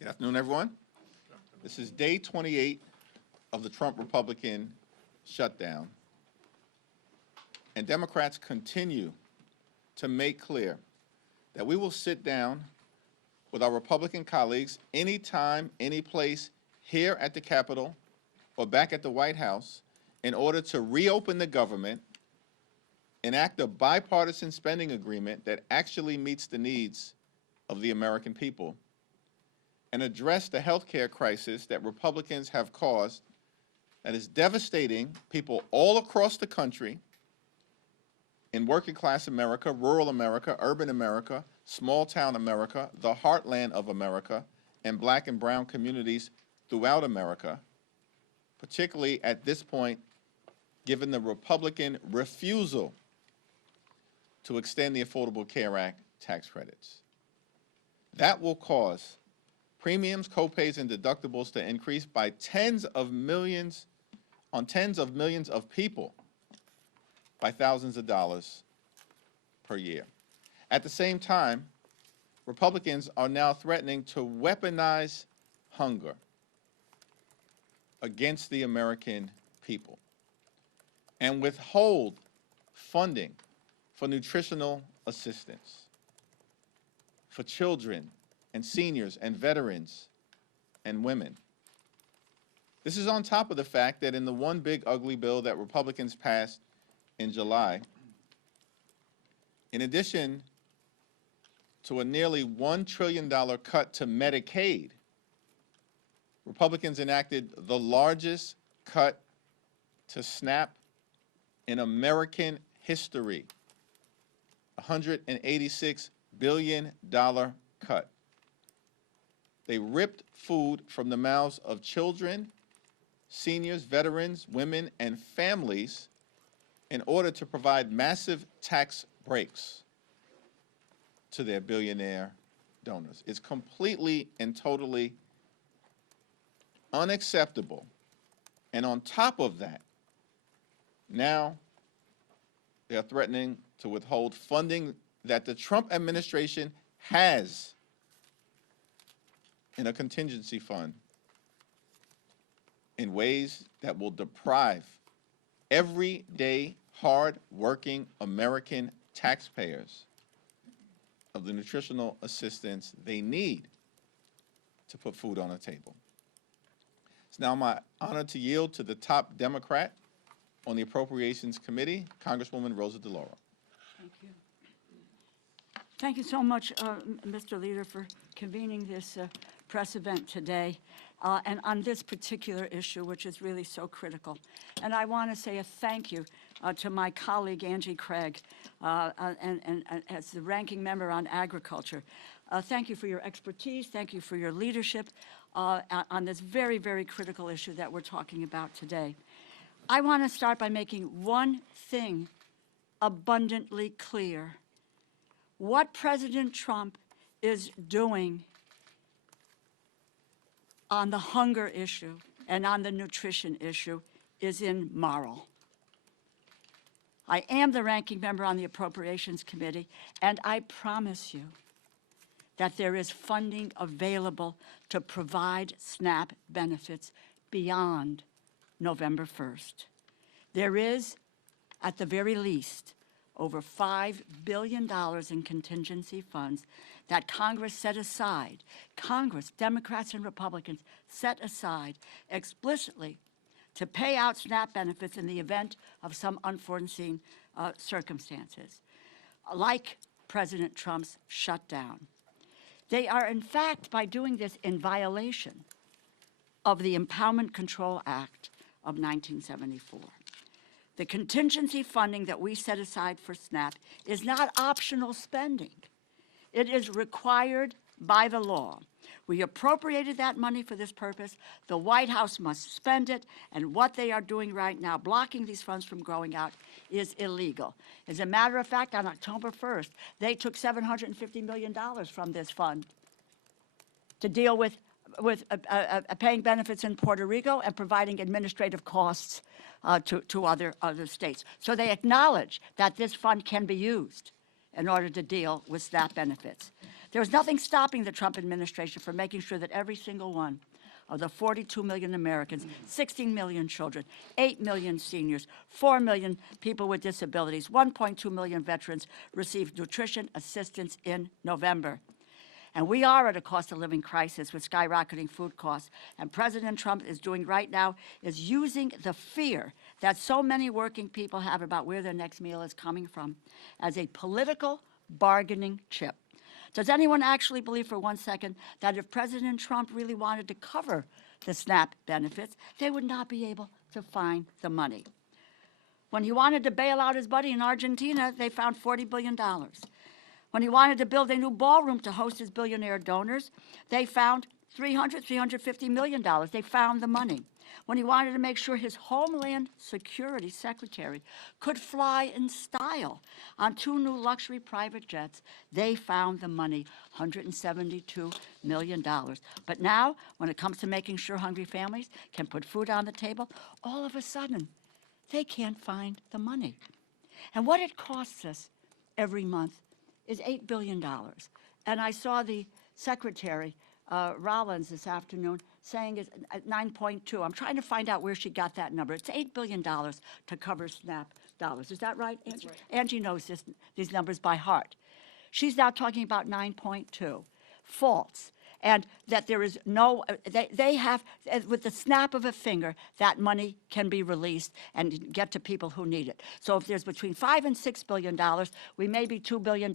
Good afternoon, everyone. This is day 28 of the Trump Republican shutdown. And Democrats continue to make clear that we will sit down with our Republican colleagues anytime, any place, here at the Capitol or back at the White House in order to reopen the government, enact a bipartisan spending agreement that actually meets the needs of the American people, and address the health care crisis that Republicans have caused that is devastating people all across the country, in working class America, rural America, urban America, small town America, the heartland of America, and black and brown communities throughout America, particularly at this point, given the Republican refusal to extend the Affordable Care Act tax credits. That will cause premiums, copays, and deductibles to increase by tens of millions of people by thousands of dollars per year. At the same time, Republicans are now threatening to weaponize hunger against the American people and withhold funding for nutritional assistance for children and seniors and veterans and women. This is on top of the fact that in the one big ugly bill that Republicans passed in July, in addition to a nearly $1 trillion cut to Medicaid, Republicans enacted the largest cut to SNAP in American history, $186 billion cut. They ripped food from the mouths of children, seniors, veterans, women, and families in order to provide massive tax breaks to their billionaire donors. It's completely and totally unacceptable. And on top of that, now they are threatening to withhold funding that the Trump administration has in a contingency fund in ways that will deprive everyday, hard-working American taxpayers of the nutritional assistance they need to put food on the table. It's now my honor to yield to the top Democrat on the Appropriations Committee, Congresswoman Rosa DeLauro. Thank you. Thank you so much, Mr. Leader, for convening this press event today and on this particular issue, which is really so critical. And I want to say a thank you to my colleague, Angie Craig, and as the ranking member on agriculture. Thank you for your expertise. Thank you for your leadership on this very, very critical issue that we're talking about today. I want to start by making one thing abundantly clear. What President Trump is doing on the hunger issue and on the nutrition issue is immoral. I am the ranking member on the Appropriations Committee, and I promise you that there is funding available to provide SNAP benefits beyond November 1st. There is, at the very least, over $5 billion in contingency funds that Congress set aside. Congress, Democrats and Republicans, set aside explicitly to pay out SNAP benefits in the event of some unforeseen circumstances, like President Trump's shutdown. They are, in fact, by doing this, in violation of the Empowerment Control Act of 1974. The contingency funding that we set aside for SNAP is not optional spending. It is required by the law. We appropriated that money for this purpose. The White House must spend it, and what they are doing right now, blocking these funds from going out, is illegal. As a matter of fact, on October 1st, they took $750 million from this fund to deal with paying benefits in Puerto Rico and providing administrative costs to other states. So they acknowledge that this fund can be used in order to deal with SNAP benefits. There's nothing stopping the Trump administration from making sure that every single one of the 42 million Americans, 16 million children, 8 million seniors, 4 million people with disabilities, 1.2 million veterans receive nutrition assistance in November. And we are at a cost of living crisis with skyrocketing food costs. And President Trump is doing right now is using the fear that so many working people have about where their next meal is coming from as a political bargaining chip. Does anyone actually believe for 1 second that if President Trump really wanted to cover the SNAP benefits, they would not be able to find the money? When he wanted to bail out his buddy in Argentina, they found $40 billion. When he wanted to build a new ballroom to host his billionaire donors, they found $350 million. They found the money. When he wanted to make sure his Homeland Security Secretary could fly in style on 2 new luxury private jets, they found the money, $172 million. But now, when it comes to making sure hungry families can put food on the table, all of a sudden, they can't find the money. And what it costs us every month is $8 billion. And I saw the Secretary, Rollins, this afternoon saying it's at 9.2. I'm trying to find out where she got that number. It's $8 billion to cover SNAP dollars. Is that right, Angie? Right. Angie knows these numbers by heart. She's now talking about 9.2. False. And that there is no, they have, with the snap of a finger, that money can be released and get to people who need it. So if there's between $5 and $6 billion, we may be $2 billion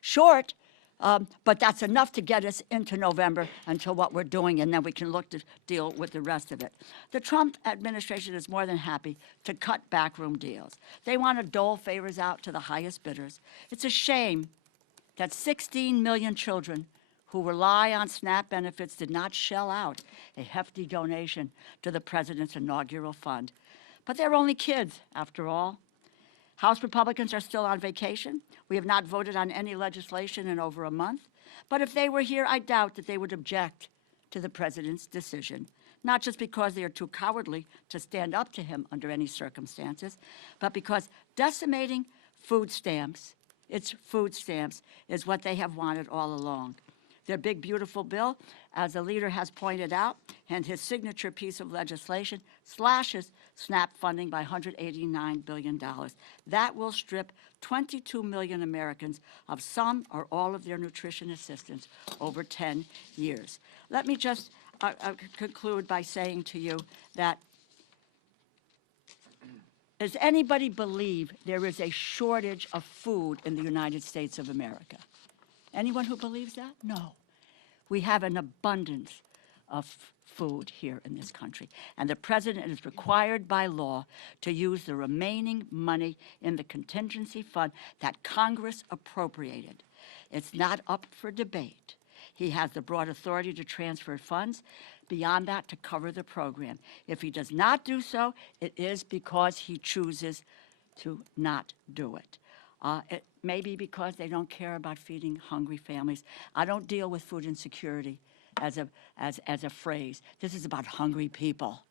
short, but that's enough to get us into November until what we're doing, and then we can look to deal with the rest of it. The Trump administration is more than happy to cut backroom deals. They want to dole favors out to the highest bidders. It's a shame that 16 million children who rely on SNAP benefits did not shell out a hefty donation to the president's inaugural fund. But they're only kids, after all. House Republicans are still on vacation. We have not voted on any legislation in over a month. But if they were here, I doubt that they would object to the president's decision, not just because they are too cowardly to stand up to him under any circumstances, but because decimating food stamps, its food stamps, is what they have wanted all along. Their big, beautiful bill, as the leader has pointed out, and his signature piece of legislation slashes SNAP funding by $189 billion. That will strip 22 million Americans of some or all of their nutrition assistance over 10 years. Let me just conclude by saying to you that does anybody believe there is a shortage of food in the United States of America? Anyone who believes that? No. We have an abundance of food here in this country. And the president is required by law to use the remaining money in the contingency fund that Congress appropriated. It's not up for debate. He has the broad authority to transfer funds beyond that to cover the program. If he does not do so, it is because he chooses to not do it. It may be because they don't care about feeding hungry families. I don't deal with food insecurity as a phrase. This is about hungry people.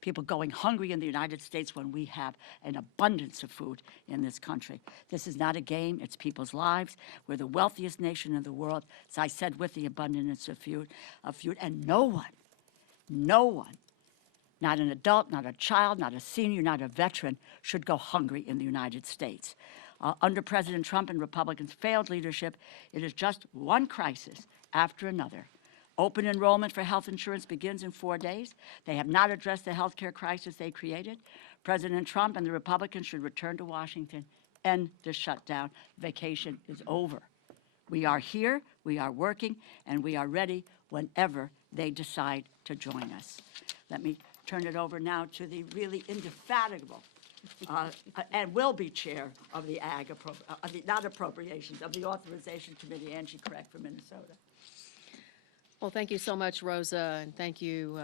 People going hungry in the United States when we have an abundance of food in this country. This is not a game, it's people's lives. We're the wealthiest nation in the world, as I said, with the abundance of food, and no one, not an adult, not a child, not a senior, not a veteran, should go hungry in the United States. Under President Trump and Republicans' failed leadership, it is just one crisis after another. Open enrollment for health insurance begins in 4 days. They have not addressed the health care crisis they created. President Trump and the Republicans should return to Washington, end the shutdown. Vacation is over. We are here, we are working, and we are ready whenever they decide to join us. Let me turn it over now to the really indefatigable and will be chair of the not appropriations, of the Authorization Committee, Angie Craig from Minnesota. Well, thank you so much, Rosa, and thank you,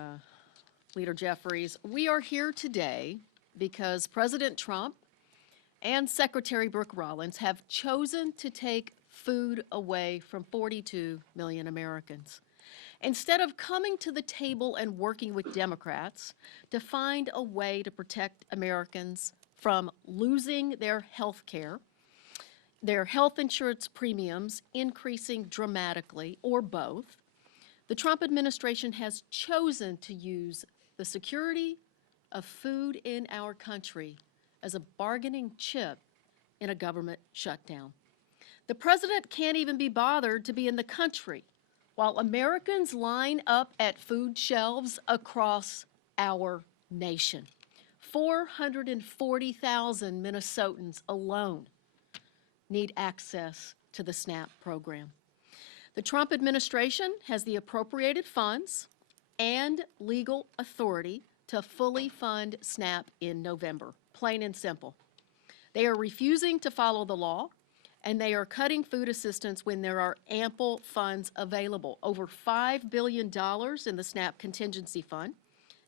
Leader Jeffries. We are here today because President Trump and Secretary Brooke Rollins have chosen to take food away from 42 million Americans. Instead of coming to the table and working with Democrats to find a way to protect Americans from losing their health care, their health insurance premiums increasing dramatically, or both, the Trump administration has chosen to use the security of food in our country as a bargaining chip in a government shutdown. The president can't even be bothered to be in the country while Americans line up at food shelves across our nation. 440,000 Minnesotans alone need access to the SNAP program. The Trump administration has the appropriated funds and legal authority to fully fund SNAP in November, plain and simple. They are refusing to follow the law, and they are cutting food assistance when there are ample funds available, over $5 billion in the SNAP contingency fund,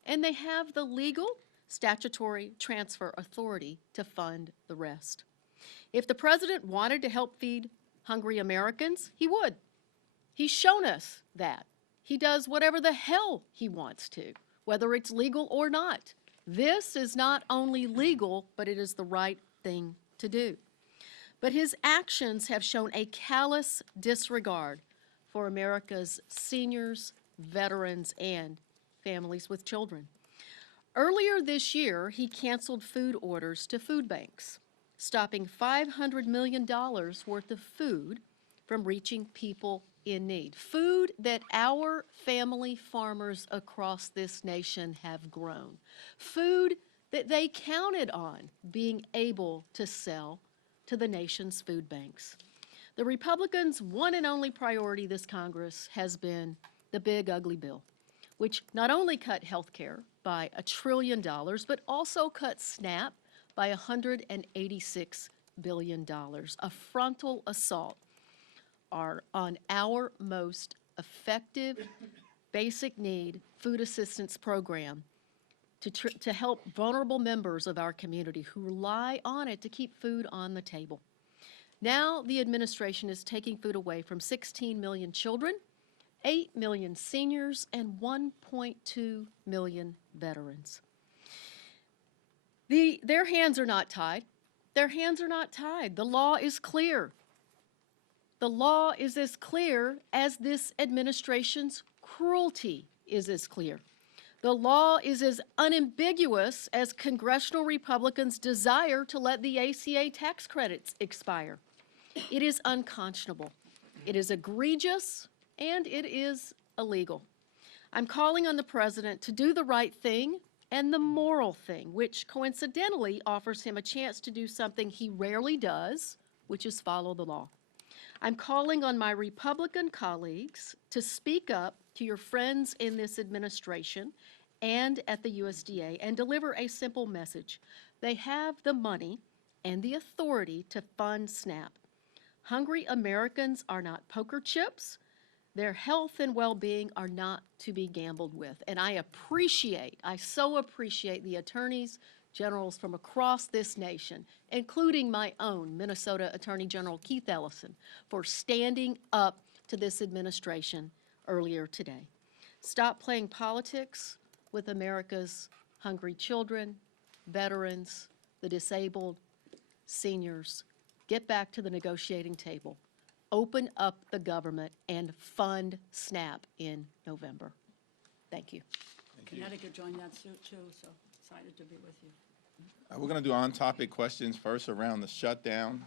and they have the legal statutory transfer authority to fund the rest. If the president wanted to help feed hungry Americans, he would. He's shown us that. He does whatever the hell he wants to, whether it's legal or not. This is not only legal, but it is the right thing to do. But his actions have shown a callous disregard for America's seniors, veterans, and families with children. Earlier this year, he canceled food orders to food banks, stopping $500 million worth of food from reaching people in need. Food that our family farmers across this nation have grown. Food that they counted on being able to sell to the nation's food banks. The Republicans' one and only priority this Congress has been the big ugly bill, which not only cut health care by $1 trillion, but also cut SNAP by $186 billion, a frontal assault on our most effective basic need food assistance program to help vulnerable members of our community who rely on it to keep food on the table. Now the administration is taking food away from 16 million children, 8 million seniors, and 1.2 million veterans. Their hands are not tied. Their hands are not tied. The law is clear. The law is as clear as this administration's cruelty is as clear. The law is as unambiguous as congressional Republicans' desire to let the ACA tax credits expire. It is unconscionable. It is egregious, and it is illegal. I'm calling on the president to do the right thing and the moral thing, which coincidentally offers him a chance to do something he rarely does, which is follow the law. I'm calling on my Republican colleagues to speak up to your friends in this administration and at the USDA and deliver a simple message. They have the money and the authority to fund SNAP. Hungry Americans are not poker chips. Their health and well-being are not to be gambled with. And I so appreciate the attorneys generals from across this nation, including my own Minnesota Attorney General Keith Ellison, for standing up to this administration earlier today. Stop playing politics with America's hungry children, veterans, the disabled, seniors. Get back to the negotiating table. Open up the government and fund SNAP in November. Thank you. Connecticut joined that suit too, so excited to be with you. We're going to do on-topic questions first around the shutdown,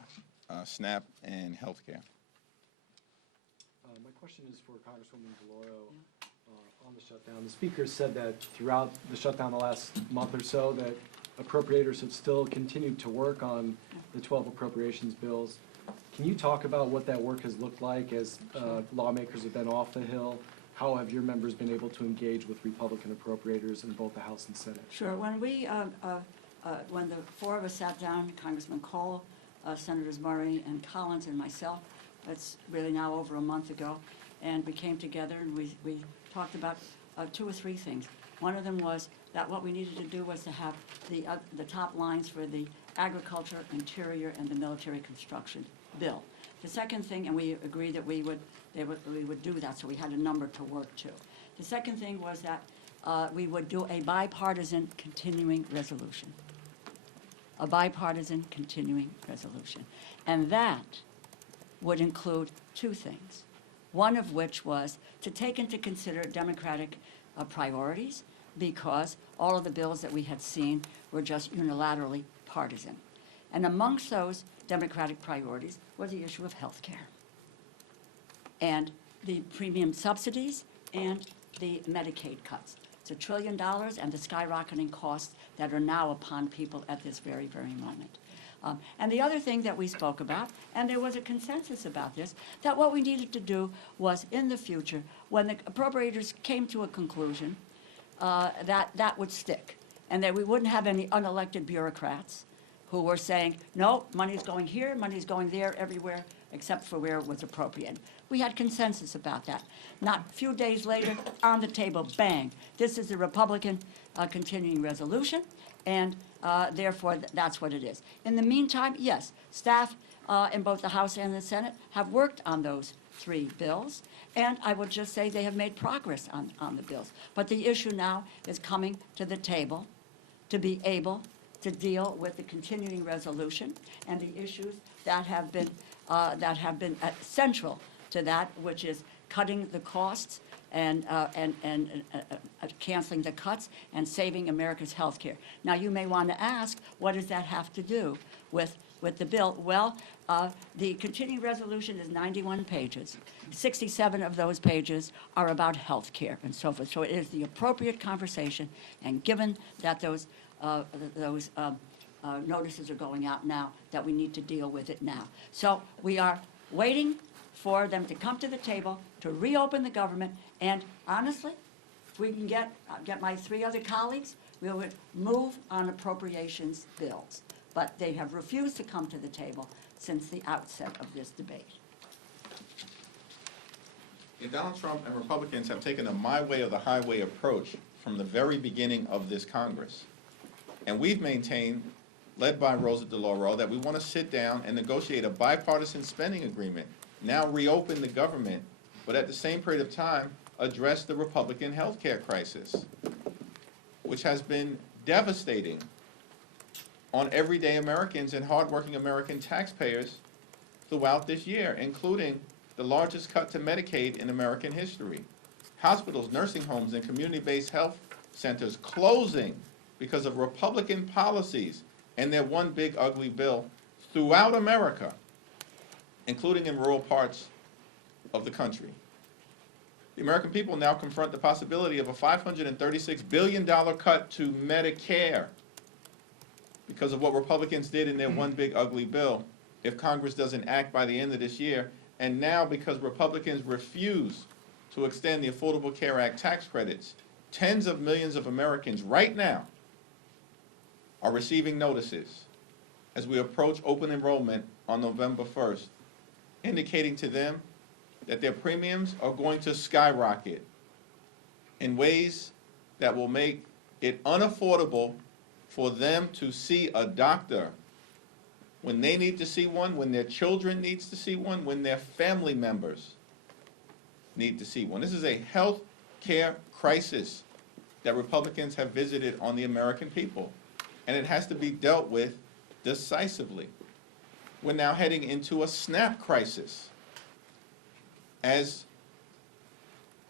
SNAP, and healthcare. My question is for Congresswoman DeLauro on the shutdown. The speaker said that throughout the shutdown the last month or so that appropriators have still continued to work on the 12 appropriations bills. Can you talk about what that work has looked like as lawmakers have been off the Hill? How have your members been able to engage with Republican appropriators in both the House and Senate? Sure. When when the four of us sat down, Congressman Cole, Senators Murray and Collins and myself, that's really now over a month ago, and we came together and we talked about 2 or 3 things. One of them was that what we needed to do was to have the top lines for the agriculture, interior, and the military construction bill. The second thing, and we agreed that we would do that, so we had a number to work to. The second thing was that we would do a bipartisan continuing resolution. a bipartisan continuing resolution. And that would include two things, one of which was to take into consider Democratic priorities, because all of the bills that we had seen were just unilaterally partisan. And amongst those Democratic priorities was the issue of health care and the premium subsidies and the Medicaid cuts. It's $1 trillion and the skyrocketing costs that are now upon people at this very, very moment. And the other thing that we spoke about, and there was a consensus about this, that what we needed to do was, in the future, when the appropriators came to a conclusion, that would stick, and that we wouldn't have any unelected bureaucrats who were saying, no, money's going here, money's going there, everywhere, except for where it was appropriate. We had consensus about that. Not a few days later, on the table, bang, this is a Republican continuing resolution, and therefore, that's what it is. In the meantime, yes, staff in both the House and the Senate have worked on those three bills, and I would just say they have made progress on the bills. But the issue now is coming to the table to be able to deal with the continuing resolution and the issues that have been central to that, which is cutting the costs and canceling the cuts and saving America's health care. Now, you may want to ask, what does that have to do with the bill? Well, the continuing resolution is 91 pages. 67 of those pages are about health care and so forth. So it is the appropriate conversation, and given that those notices are going out now, that we need to deal with it now. So we are waiting for them to come to the table to reopen the government, and honestly, if we can get my three other colleagues, we would move on appropriations bills. But they have refused to come to the table since the outset of this debate. And Donald Trump and Republicans have taken a my way or the highway approach from the very beginning of this Congress. And we've maintained, led by Rosa DeLauro, that we want to sit down and negotiate a bipartisan spending agreement, now reopen the government, but at the same period of time, address the Republican health care crisis, which has been devastating on everyday Americans and hardworking American taxpayers throughout this year, including the largest cut to Medicaid in American history. Hospitals, nursing homes, and community-based health centers closing because of Republican policies and their one big ugly bill throughout America, including in rural parts of the country. The American people now confront the possibility of a $536 billion cut to Medicare because of what Republicans did in their one big ugly bill if Congress doesn't act by the end of this year, and now because Republicans refuse to extend the Affordable Care Act tax credits, tens of millions of Americans right now are receiving notices as we approach open enrollment on November 1st, indicating to them that their premiums are going to skyrocket in ways that will make it unaffordable for them to see a doctor when they need to see one, when their children needs to see one, when their family members need to see one. This is a health care crisis that Republicans have visited on the American people, and it has to be dealt with decisively. We're now heading into a SNAP crisis, as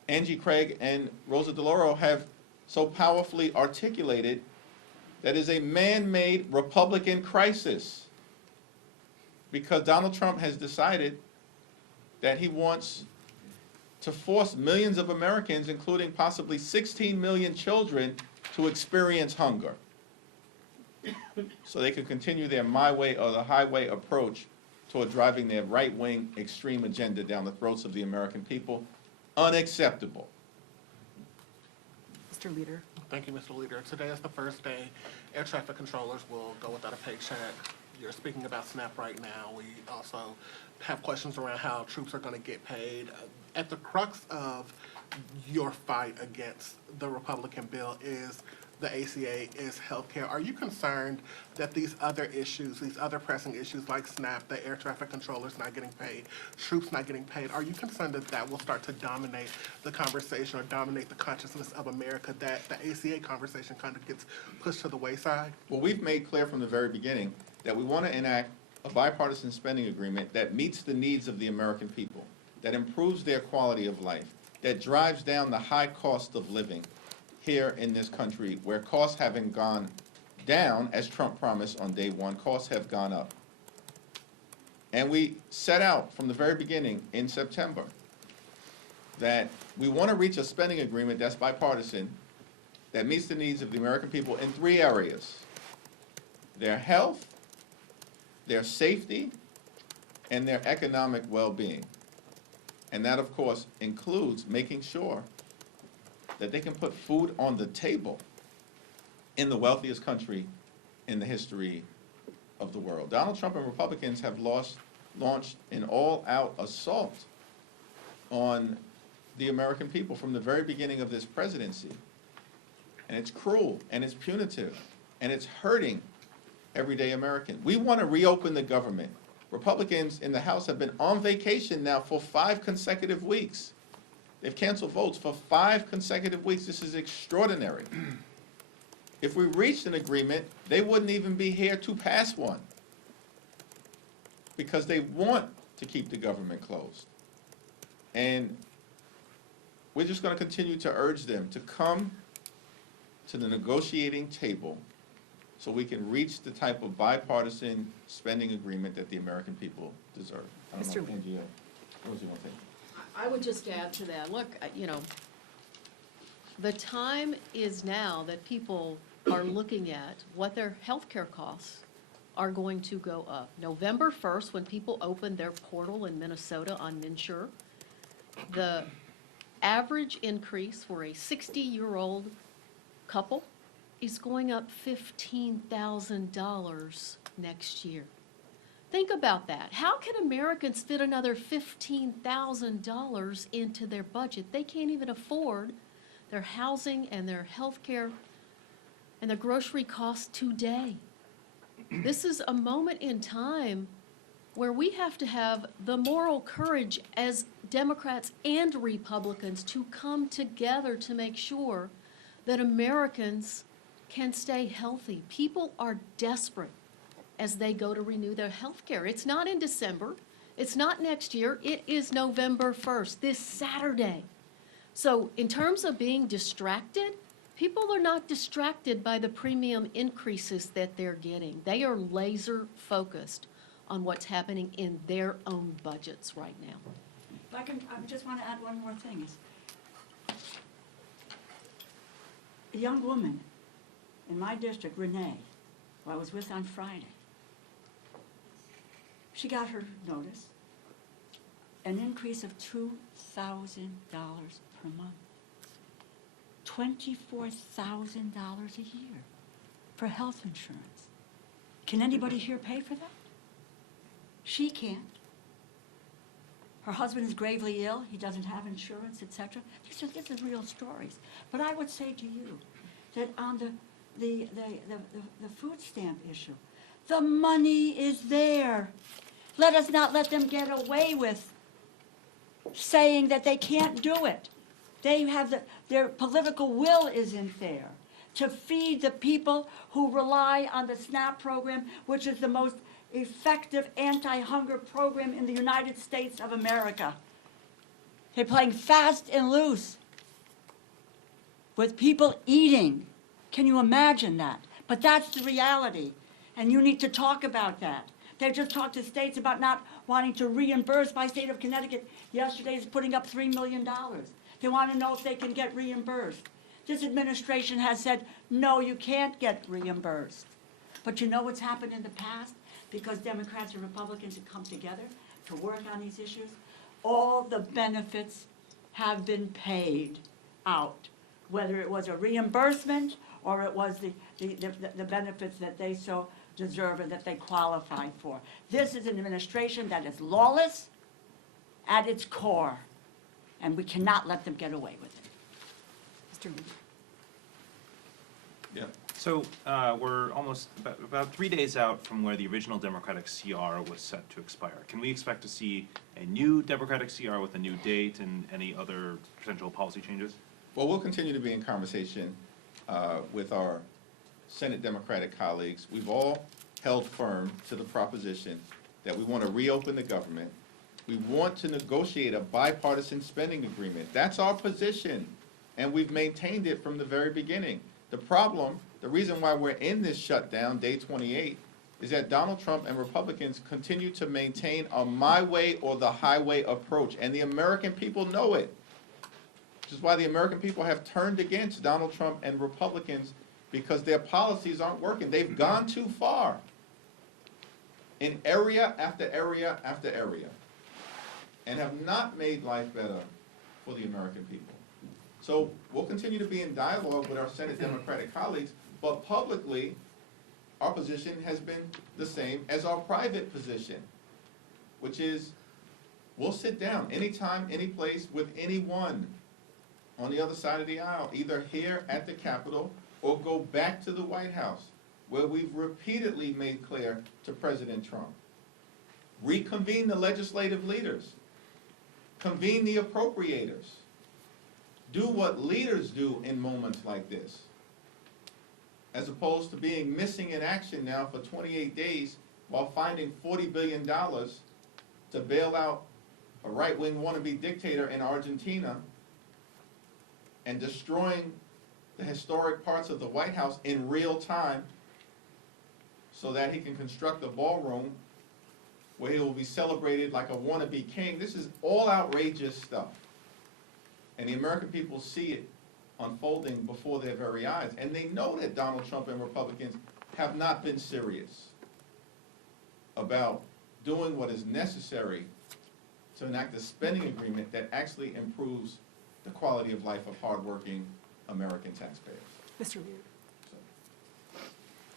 Angie Craig and Rosa DeLauro have so powerfully articulated. That is a man-made Republican crisis, because Donald Trump has decided that he wants to force millions of Americans, including possibly 16 million children, to experience hunger so they can continue their my way or the highway approach toward driving their right-wing extreme agenda down the throats of the American people. Unacceptable. Mr. Leader. Thank you, Mr. Leader. Today is the first day air traffic controllers will go without a paycheck. You're speaking about SNAP right now. We also have questions around how troops are going to get paid. At the crux of your fight against the Republican bill is the ACA is healthcare. Are you concerned that these other issues, these other pressing issues like SNAP, the air traffic controllers not getting paid, troops not getting paid, are you concerned that that will start to dominate the conversation or dominate the consciousness of America, that the ACA conversation kind of gets pushed to the wayside? Well, we've made clear from the very beginning that we want to enact a bipartisan spending agreement that meets the needs of the American people, that improves their quality of life, that drives down the high cost of living here in this country, where costs haven't gone down, as Trump promised on day one, costs have gone up. And we set out from the very beginning in September that we want to reach a spending agreement that's bipartisan, that meets the needs of the American people in 3 areas: their health, their safety, and their economic well-being. And that, of course, includes making sure that they can put food on the table in the wealthiest country in the history of the world. Donald Trump and Republicans have launched an all-out assault on the American people from the very beginning of this presidency. And it's cruel, and it's punitive, and it's hurting everyday American. We want to reopen the government. Republicans in the House have been on vacation now for 5 consecutive weeks. They've canceled votes for 5 consecutive weeks. This is extraordinary. If we reached an agreement, they wouldn't even be here to pass one, because they want to keep the government closed. And we're just going to continue to urge them to come to the negotiating table so we can reach the type of bipartisan spending agreement that the American people deserve. I don't know, Mr. Angie, what do you want to say? I would just add to that, look, the time is now that people are looking at what their healthcare costs are going to go up. November 1st, when people open their portal in Minnesota on MNsure, the average increase for a 60-year-old couple is going up $15,000 next year. Think about that. How can Americans fit another $15,000 into their budget? They can't even afford their housing and their health care and their grocery costs today. This is a moment in time where we have to have the moral courage as Democrats and Republicans to come together to make sure that Americans can stay healthy. People are desperate as they go to renew their health care. It's not in December. It's not next year. It is November 1st, this Saturday. So in terms of being distracted, people are not distracted by the premium increases that they're getting. They are laser focused on what's happening in their own budgets right now. If I just want to add one more thing. A young woman in my district, Renee, who I was with on Friday, she got her notice, an increase of $2,000 per month. $24,000 a year for health insurance. Can anybody here pay for that? She can't. Her husband is gravely ill, he doesn't have insurance, etc. These are real stories. But I would say to you that on the food stamp issue, the money is there. Let us not let them get away with saying that they can't do it. They have their political will isn't there to feed the people who rely on the SNAP program, which is the most effective anti-hunger program in the United States of America. They're playing fast and loose with people eating. Can you imagine that? But that's the reality, and you need to talk about that. They just talked to states about not wanting to reimburse. My state of Connecticut yesterday is putting up $3 million. They want to know if they can get reimbursed. This administration has said, no, you can't get reimbursed. But you know what's happened in the past? Because Democrats and Republicans have come together to work on these issues, all the benefits have been paid out, whether it was a reimbursement or it was the benefits that they so deserve and that they qualify for. This is an administration that is lawless at its core, and we cannot let them get away with it. Mr. Lee. Yeah. So we're almost about 3 days out from where the original Democratic CR was set to expire. Can we expect to see a new Democratic CR with a new date and any other potential policy changes? Well, we'll continue to be in conversation with our Senate Democratic colleagues. We've all held firm to the proposition that we want to reopen the government. We want to negotiate a bipartisan spending agreement. That's our position, and we've maintained it from the very beginning. The problem, the reason why we're in this shutdown, day 28, is that Donald Trump and Republicans continue to maintain a my way or the highway approach, and the American people know it. Which is why the American people have turned against Donald Trump and Republicans, because their policies aren't working. They've gone too far in area after area after area, and have not made life better for the American people. So we'll continue to be in dialogue with our Senate Democratic colleagues, but publicly, our position has been the same as our private position, which is we'll sit down anytime, any place with anyone on the other side of the aisle, either here at the Capitol or go back to the White House, where we've repeatedly made clear to President Trump. Reconvene the legislative leaders. Convene the appropriators. Do what leaders do in moments like this, as opposed to being missing in action now for 28 days while finding $40 billion to bail out a right-wing wannabe dictator in Argentina and destroying the historic parts of the White House in real time so that he can construct a ballroom where he will be celebrated like a wannabe king. This is all outrageous stuff. And the American people see it unfolding before their very eyes. And they know that Donald Trump and Republicans have not been serious about doing what is necessary to enact a spending agreement that actually improves the quality of life of hardworking American taxpayers. Mr. Leader.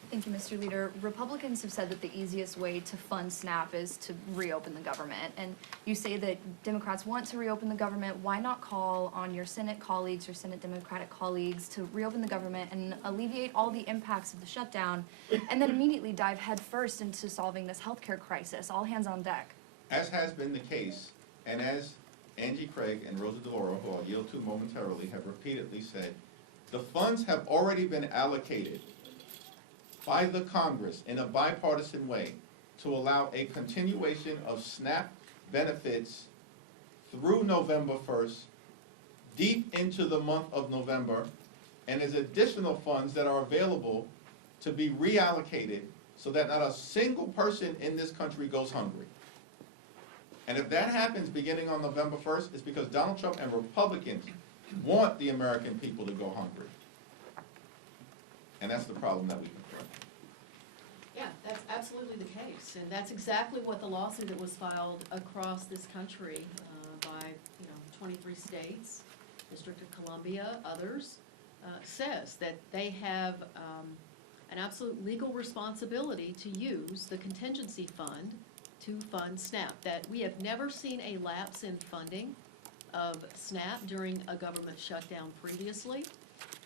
Thank you, Mr. Leader. Republicans have said that the easiest way to fund SNAP is to reopen the government. And you say that Democrats want to reopen the government. Why not call on your Senate colleagues, your Senate Democratic colleagues, to reopen the government and alleviate all the impacts of the shutdown, and then immediately dive headfirst into solving this healthcare crisis? All hands on deck. As has been the case, and as Angie Craig and Rosa DeLauro, who I'll yield to momentarily, have repeatedly said, the funds have already been allocated by the Congress in a bipartisan way to allow a continuation of SNAP benefits through November 1st, deep into the month of November, and there's additional funds that are available to be reallocated so that not a single person in this country goes hungry. And if that happens beginning on November 1st, it's because Donald Trump and Republicans want the American people to go hungry. And that's the problem that we confront. Yeah, that's absolutely the case, and that's exactly what the lawsuit that was filed across this country by 23 states, District of Columbia, others, says that they have an absolute legal responsibility to use the contingency fund to fund SNAP. That we have never seen a lapse in funding of SNAP during a government shutdown previously.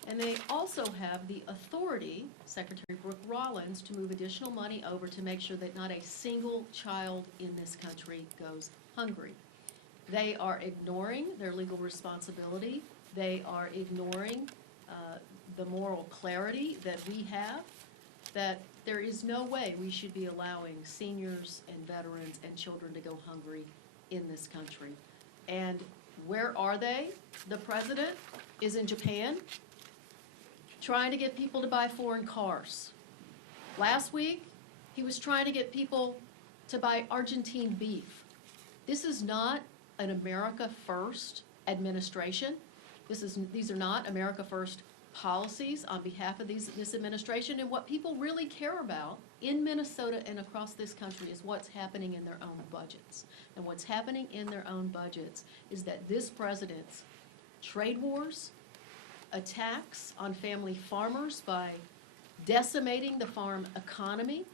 And they also have the authority, Secretary Brooke Rollins, to move additional money over to make sure that not a single child in this country goes hungry. They are ignoring their legal responsibility. They are ignoring the moral clarity that we have, that there is no way we should be allowing seniors and veterans and children to go hungry in this country. And where are they? The president is in Japan, trying to get people to buy foreign cars. Last week, he was trying to get people to buy Argentine beef. This is not an America First administration. These are not America First policies on behalf of this administration. And what people really care about in Minnesota and across this country is what's happening in their own budgets. And what's happening in their own budgets is that this president's trade wars, attacks on family farmers by decimating the farm economy,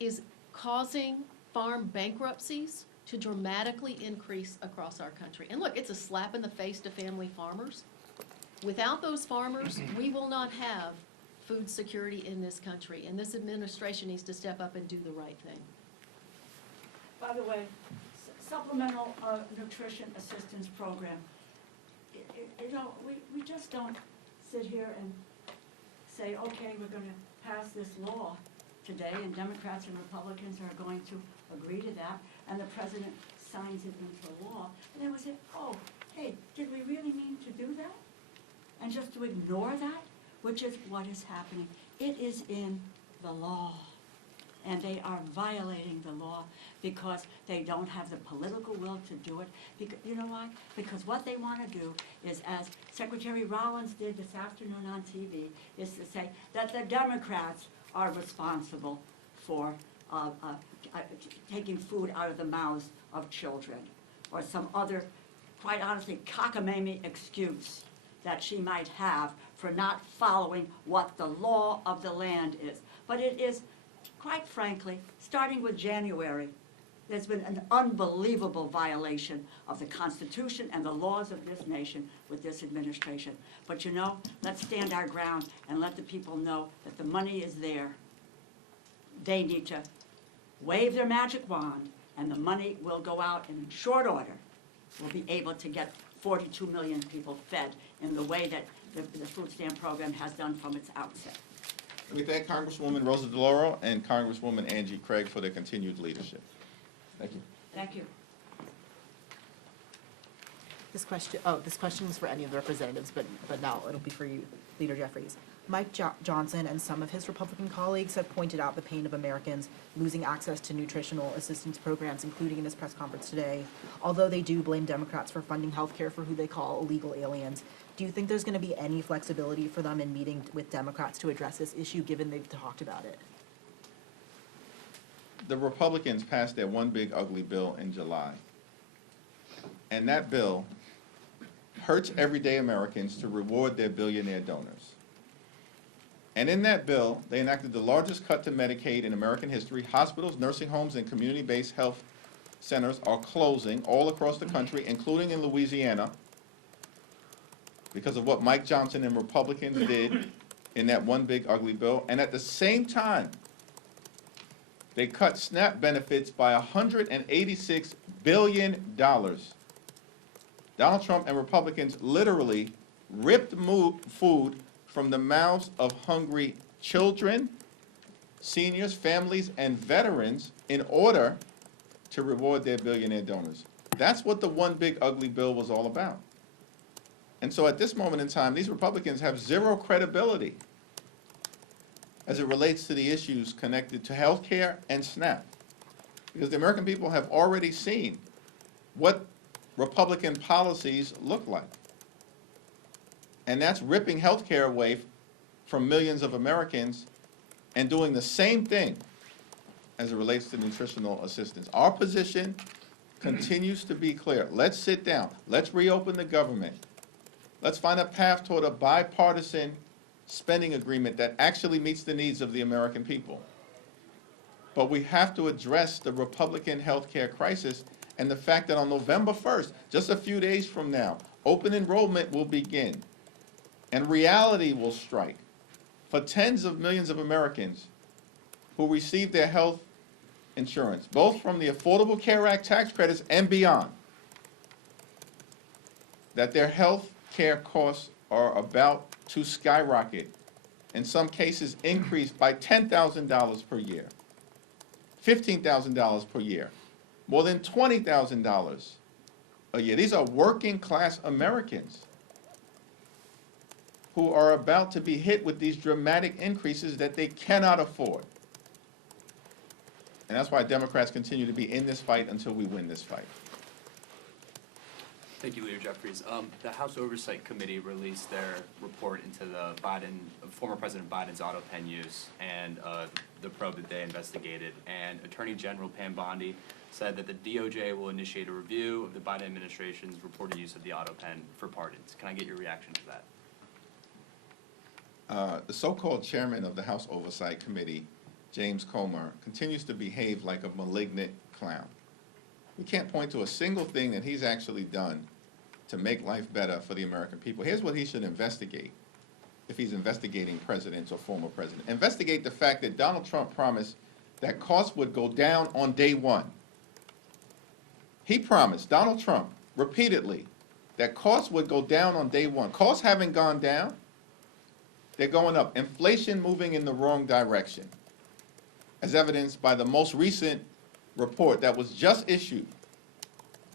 is causing farm bankruptcies to dramatically increase across our country. And look, it's a slap in the face to family farmers. Without those farmers, we will not have food security in this country. And this administration needs to step up and do the right thing. By the way, supplemental nutrition assistance program, you know, we just don't sit here and say, okay, we're going to pass this law today, and Democrats and Republicans are going to agree to that, and the president signs it into law, and then we say, oh, hey, did we really mean to do that? And just to ignore that, which is what is happening. It is in the law. And they are violating the law because they don't have the political will to do it. Because, you know why? Because what they want to do is, as Secretary Rollins did this afternoon on TV, is to say that the Democrats are responsible for taking food out of the mouths of children, or some other, quite honestly, cockamamie excuse that she might have for not following what the law of the land is. But it is, quite frankly, starting with January, there's been an unbelievable violation of the Constitution and the laws of this nation with this administration. But you know, let's stand our ground and let the people know that the money is there. They need to wave their magic wand, and the money will go out, and in short order, we'll be able to get 42 million people fed in the way that the food stamp program has done from its outset. We thank Congresswoman Rosa DeLauro and Congresswoman Angie Craig for their continued leadership. Thank you. Thank you. This question is for any of the representatives, but now it'll be for you, Leader Jeffries. Mike Johnson and some of his Republican colleagues have pointed out the pain of Americans losing access to nutritional assistance programs, including in his press conference today. Although they do blame Democrats for funding health care for who they call illegal aliens, do you think there's going to be any flexibility for them in meeting with Democrats to address this issue, given they've talked about it? The Republicans passed their one big ugly bill in July. And that bill hurts everyday Americans to reward their billionaire donors. And in that bill, they enacted the largest cut to Medicaid in American history. Hospitals, nursing homes, and community-based health centers are closing all across the country, including in Louisiana, because of what Mike Johnson and Republicans did in that one big ugly bill. And at the same time, they cut SNAP benefits by $186 billion. Donald Trump and Republicans literally ripped food from the mouths of hungry children, seniors, families, and veterans in order to reward their billionaire donors. That's what the one big ugly bill was all about. And so at this moment in time, these Republicans have zero credibility as it relates to the issues connected to health care and SNAP. Because the American people have already seen what Republican policies look like. And that's ripping health care away from millions of Americans and doing the same thing as it relates to nutritional assistance. Our position continues to be clear. Let's sit down. Let's reopen the government. Let's find a path toward a bipartisan spending agreement that actually meets the needs of the American people. But we have to address the Republican health care crisis and the fact that on November 1st, just a few days from now, open enrollment will begin and reality will strike for tens of millions of Americans who receive their health insurance, both from the Affordable Care Act tax credits and beyond, that their health care costs are about to skyrocket, in some cases increase by $10,000 per year, $15,000 per year, more than $20,000 a year. These are working class Americans who are about to be hit with these dramatic increases that they cannot afford. And that's why Democrats continue to be in this fight until we win this fight. Thank you, Leader Jeffries. The House Oversight Committee released their report into the former President Biden's auto pen use and the probe that they investigated. And Attorney General Pam Bondi said that the DOJ will initiate a review of the Biden administration's reported use of the auto pen for pardons. Can I get your reaction to that? The so-called chairman of the House Oversight Committee, James Comer, continues to behave like a malignant clown. We can't point to a single thing that he's actually done to make life better for the American people. Here's what he should investigate. if he's investigating presidents or former presidents. Investigate the fact that Donald Trump promised that costs would go down on day one. He promised, Donald Trump, repeatedly, that costs would go down on day one. Costs haven't gone down. They're going up. Inflation moving in the wrong direction, as evidenced by the most recent report that was just issued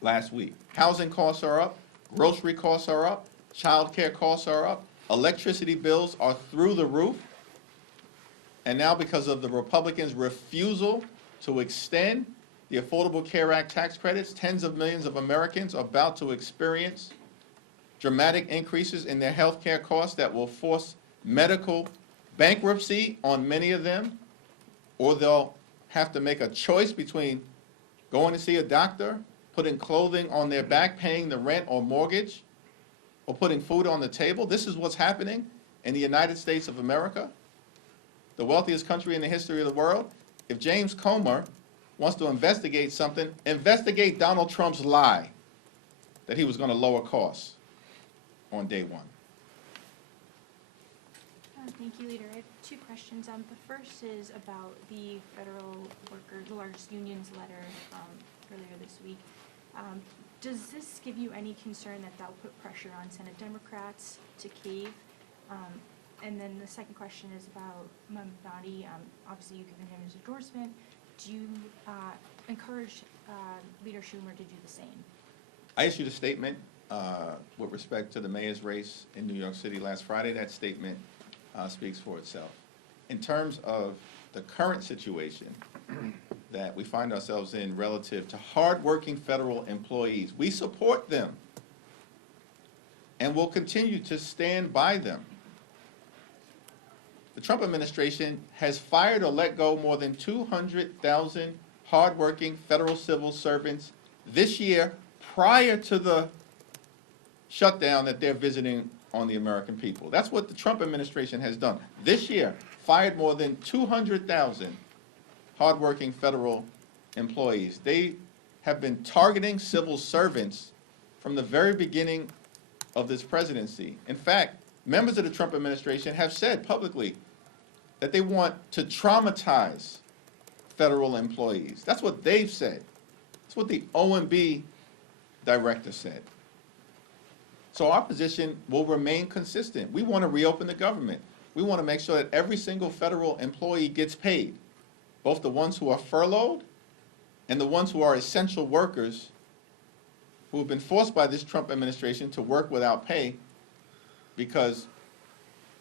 last week. Housing costs are up, grocery costs are up, child care costs are up, electricity bills are through the roof. And now, because of the Republicans' refusal to extend the Affordable Care Act tax credits, tens of millions of Americans are about to experience dramatic increases in their health care costs that will force medical bankruptcy on many of them, or they'll have to make a choice between going to see a doctor, putting clothing on their back, paying the rent or mortgage, or putting food on the table. This is what's happening in the United States of America, the wealthiest country in the history of the world. If James Comer wants to investigate something, investigate Donald Trump's lie that he was going to lower costs on day one. Thank you, Leader. I have two questions. The first is about the federal workers, the largest unions letter earlier this week. Does this give you any concern that that will put pressure on Senate Democrats to cave? And then the second question is about Mamdani. Obviously, you've given him his endorsement. Do you encourage Leader Schumer to do the same? I issued a statement with respect to the mayor's race in New York City last Friday. That statement speaks for itself. In terms of the current situation that we find ourselves in relative to hardworking federal employees, we support them and will continue to stand by them. The Trump administration has fired or let go more than 200,000 hardworking federal civil servants this year prior to the shutdown that they're visiting on the American people. That's what the Trump administration has done. This year, fired more than 200,000 hardworking federal employees. They have been targeting civil servants from the very beginning of this presidency. In fact, members of the Trump administration have said publicly that they want to traumatize federal employees. That's what they've said. That's what the OMB director said. So our position will remain consistent. We want to reopen the government. We want to make sure that every single federal employee gets paid, both the ones who are furloughed and the ones who are essential workers who have been forced by this Trump administration to work without pay because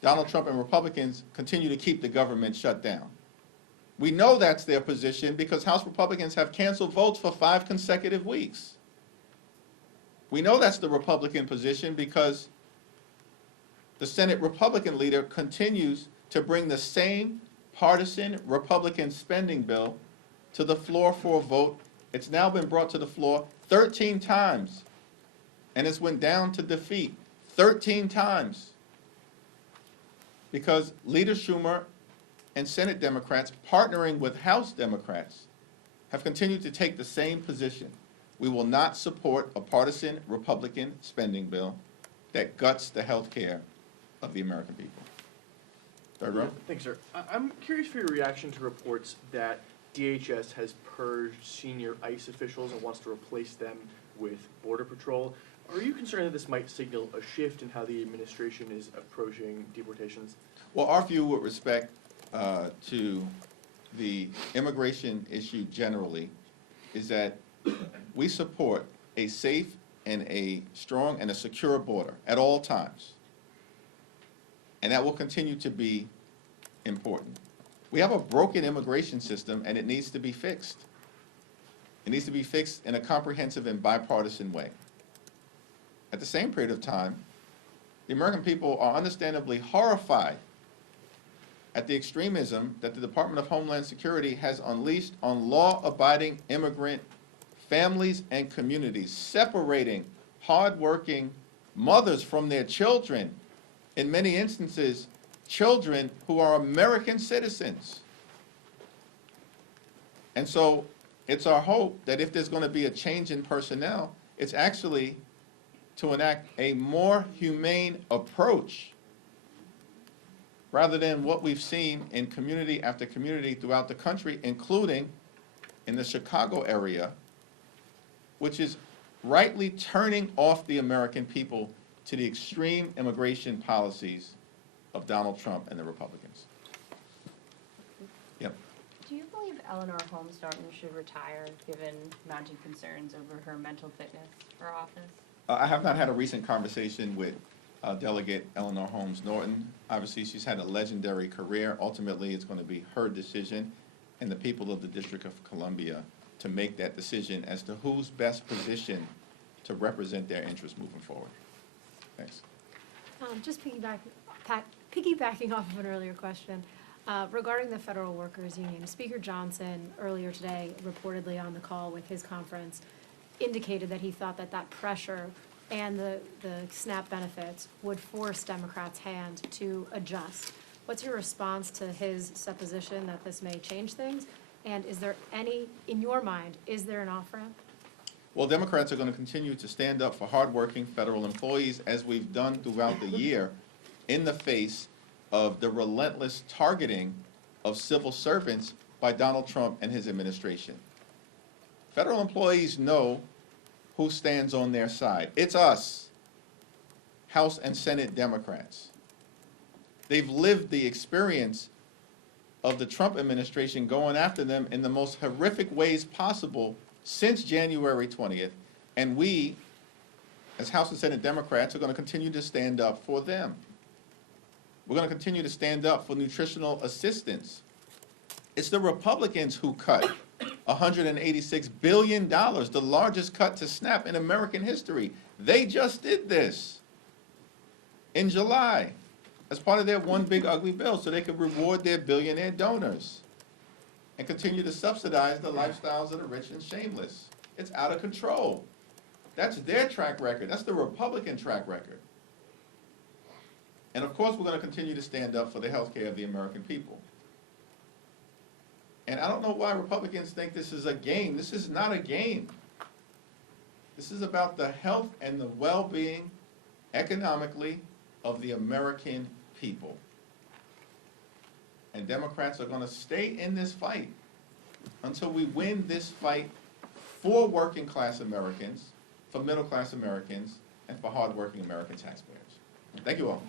Donald Trump and Republicans continue to keep the government shut down. We know that's their position because House Republicans have canceled votes for 5 consecutive weeks. We know that's the Republican position because the Senate Republican leader continues to bring the same partisan Republican spending bill to the floor for a vote. It's now been brought to the floor 13 times, and it's went down to defeat 13 times because Leader Schumer and Senate Democrats, partnering with House Democrats, have continued to take the same position. We will not support a partisan Republican spending bill that guts the health care of the American people. Third row. Thanks, sir. I'm curious for your reaction to reports that DHS has purged senior ICE officials and wants to replace them with Border Patrol. Are you concerned that this might signal a shift in how the administration is approaching deportations? Well, our view with respect to the immigration issue generally is that we support a safe and a strong and a secure border at all times. And that will continue to be important. We have a broken immigration system and it needs to be fixed. It needs to be fixed in a comprehensive and bipartisan way. At the same period of time, the American people are understandably horrified at the extremism that the Department of Homeland Security has unleashed on law-abiding immigrant families and communities, separating hardworking mothers from their children, in many instances, children who are American citizens. And so it's our hope that if there's going to be a change in personnel, it's actually to enact a more humane approach rather than what we've seen in community after community throughout the country, including in the Chicago area, which is rightly turning off the American people to the extreme immigration policies of Donald Trump and the Republicans. Yep. Do you believe Eleanor Holmes Norton should retire, given mounting concerns over her mental fitness for office? I have not had a recent conversation with Delegate Eleanor Holmes Norton. Obviously, she's had a legendary career. Ultimately, it's going to be her decision and the people of the District of Columbia to make that decision as to who's best positioned to represent their interests moving forward. Thanks. Just piggybacking off of an earlier question, regarding the Federal Workers Union, Speaker Johnson earlier today, reportedly on the call with his conference, indicated that he thought that that pressure and the SNAP benefits would force Democrats' hand to adjust. What's your response to his supposition that this may change things? And is there any, in your mind, is there an off-ramp? Well, Democrats are going to continue to stand up for hardworking federal employees, as we've done throughout the year, in the face of the relentless targeting of civil servants by Donald Trump and his administration. Federal employees know who stands on their side. It's us, House and Senate Democrats. They've lived the experience of the Trump administration going after them in the most horrific ways possible since January 20th, and we, as House and Senate Democrats, are going to continue to stand up for them. We're going to continue to stand up for nutritional assistance. It's the Republicans who cut $186 billion, the largest cut to SNAP in American history. They just did this in July as part of their one big ugly bill so they could reward their billionaire donors and continue to subsidize the lifestyles of the rich and shameless. It's out of control. That's their track record. That's the Republican track record. And of course, we're going to continue to stand up for the health care of the American people. And I don't know why Republicans think this is a game. This is not a game. This is about the health and the well-being, economically, of the American people. And Democrats are going to stay in this fight until we win this fight for working class Americans, for middle class Americans, and for hardworking American taxpayers. Thank you all.